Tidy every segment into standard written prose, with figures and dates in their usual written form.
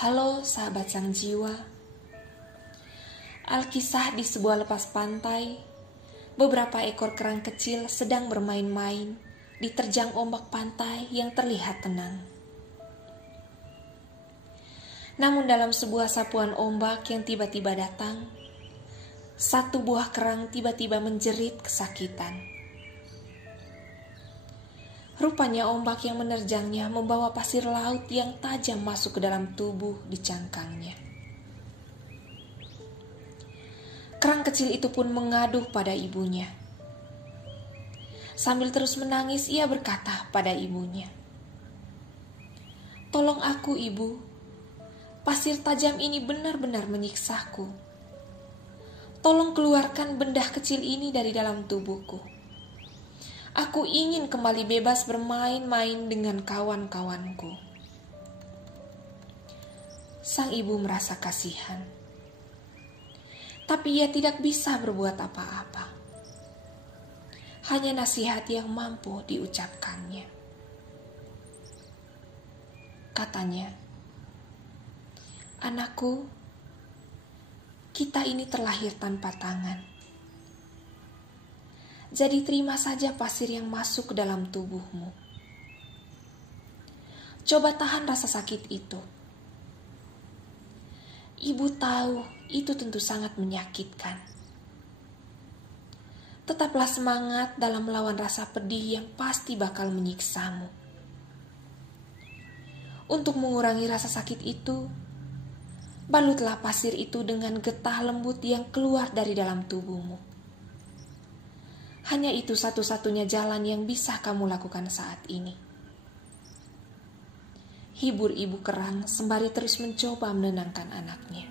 Halo sahabat sang jiwa. Alkisah di sebuah lepas pantai, beberapa ekor kerang kecil sedang bermain-main diterjang ombak pantai yang terlihat tenang. Namun dalam sebuah sapuan ombak yang tiba-tiba datang, satu buah kerang tiba-tiba menjerit kesakitan. Rupanya ombak yang menerjangnya membawa pasir laut yang tajam masuk ke dalam tubuh di cangkangnya. Kerang kecil itu pun mengadu pada ibunya. Sambil terus menangis, ia berkata pada ibunya, "Tolong aku, Ibu. Pasir tajam ini benar-benar menyiksaku. Tolong keluarkan benda kecil ini dari dalam tubuhku. Aku ingin kembali bebas bermain-main dengan kawan-kawanku." Sang ibu merasa kasihan, tapi ia tidak bisa berbuat apa-apa. Hanya nasihat yang mampu diucapkannya. Katanya, "Anakku, kita ini terlahir tanpa tangan. Jadi terima saja pasir yang masuk ke dalam tubuhmu. Coba tahan rasa sakit itu. Ibu tahu itu tentu sangat menyakitkan. Tetaplah semangat dalam melawan rasa pedih yang pasti bakal menyiksamu. Untuk mengurangi rasa sakit itu, balutlah pasir itu dengan getah lembut yang keluar dari dalam tubuhmu. Hanya itu satu-satunya jalan yang bisa kamu lakukan saat ini." Hibur ibu kerang sembari terus mencoba menenangkan anaknya.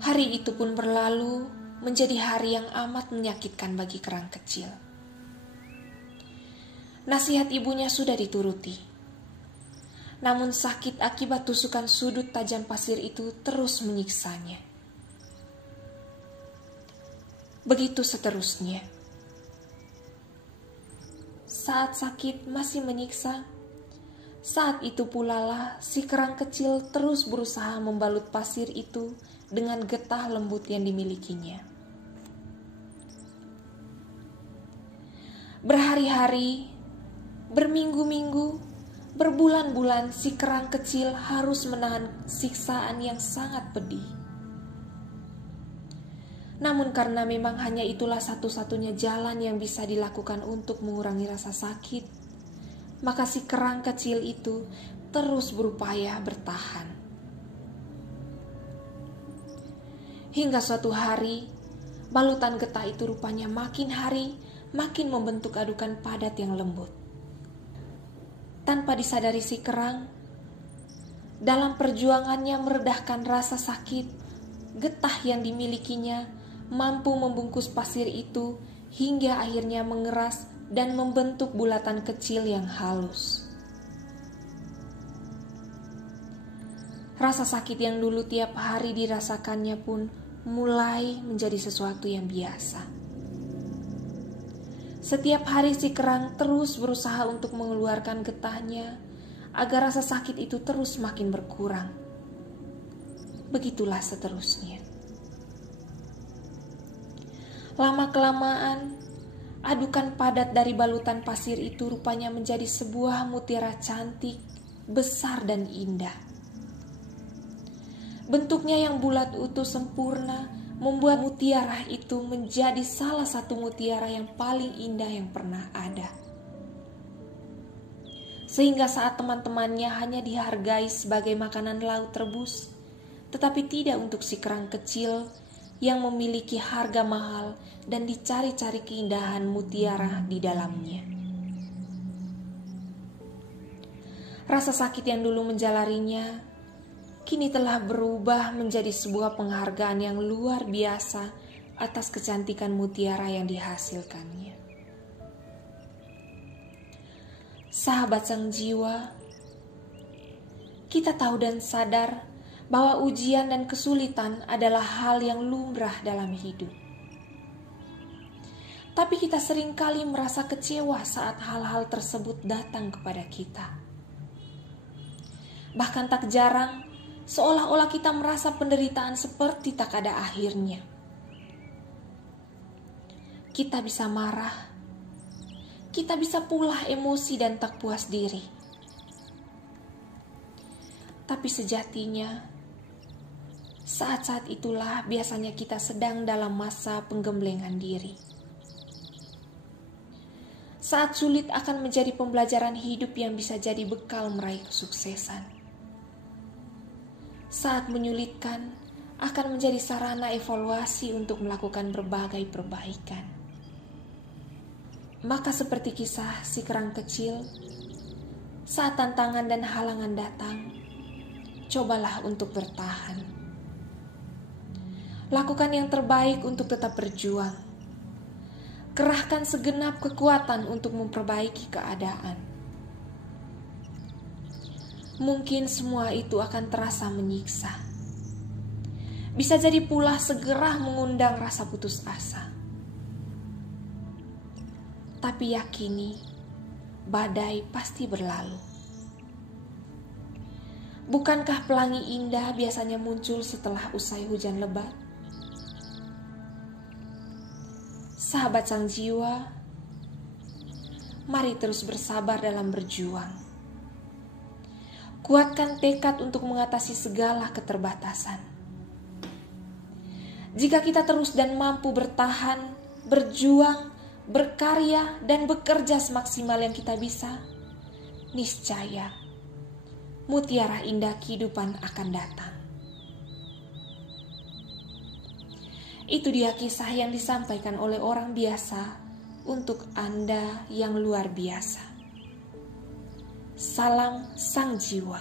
Hari itu pun berlalu menjadi hari yang amat menyakitkan bagi kerang kecil. Nasihat ibunya sudah dituruti. Namun sakit akibat tusukan sudut tajam pasir itu terus menyiksanya. Begitu seterusnya. Saat sakit masih menyiksa, saat itu pula lah si kerang kecil terus berusaha membalut pasir itu dengan getah lembut yang dimilikinya. Berhari-hari, berminggu-minggu, berbulan-bulan si kerang kecil harus menahan siksaan yang sangat pedih. Namun karena memang hanya itulah satu-satunya jalan yang bisa dilakukan untuk mengurangi rasa sakit, maka si kerang kecil itu terus berupaya bertahan. Hingga suatu hari, balutan getah itu rupanya makin hari makin membentuk adukan padat yang lembut. Tanpa disadari si kerang, dalam perjuangannya meredahkan rasa sakit, getah yang dimilikinya mampu membungkus pasir itu hingga akhirnya mengeras dan membentuk bulatan kecil yang halus. Rasa sakit yang dulu tiap hari dirasakannya pun mulai menjadi sesuatu yang biasa. Setiap hari si kerang terus berusaha untuk mengeluarkan getahnya agar rasa sakit itu terus makin berkurang. Begitulah seterusnya. Lama-kelamaan, adukan padat dari balutan pasir itu rupanya menjadi sebuah mutiara cantik, besar dan indah. Bentuknya yang bulat utuh sempurna membuat mutiara itu menjadi salah satu mutiara yang paling indah yang pernah ada. Sehingga saat teman-temannya hanya dihargai sebagai makanan laut rebus, tetapi tidak untuk si kerang kecil yang memiliki harga mahal dan dicari-cari keindahan mutiara di dalamnya. Rasa sakit yang dulu menjalarinya kini telah berubah menjadi sebuah penghargaan yang luar biasa atas kecantikan mutiara yang dihasilkannya. Sahabat sang jiwa, kita tahu dan sadar bahwa ujian dan kesulitan adalah hal yang lumrah dalam hidup. Tapi kita seringkali merasa kecewa saat hal-hal tersebut datang kepada kita. Bahkan tak jarang, seolah-olah kita merasa penderitaan seperti tak ada akhirnya. Kita bisa marah, kita bisa pula emosi dan tak puas diri. Tapi sejatinya, saat-saat itulah biasanya kita sedang dalam masa penggemblengan diri. Saat sulit akan menjadi pembelajaran hidup yang bisa jadi bekal meraih kesuksesan. Saat menyulitkan akan menjadi sarana evaluasi untuk melakukan berbagai perbaikan. Maka seperti kisah si kerang kecil, saat tantangan dan halangan datang, cobalah untuk bertahan. Lakukan yang terbaik untuk tetap berjuang. Kerahkan segenap kekuatan untuk memperbaiki keadaan. Mungkin semua itu akan terasa menyiksa. Bisa jadi pula segera mengundang rasa putus asa. Tapi yakini, badai pasti berlalu. Bukankah pelangi indah biasanya muncul setelah usai hujan lebat? Sahabat sang jiwa, mari terus bersabar dalam berjuang. Kuatkan tekad untuk mengatasi segala keterbatasan. Jika kita terus dan mampu bertahan, berjuang, berkarya, dan bekerja semaksimal yang kita bisa, niscaya mutiara indah kehidupan akan datang. Itu dia kisah yang disampaikan oleh orang biasa untuk Anda yang luar biasa. Salam sang jiwa.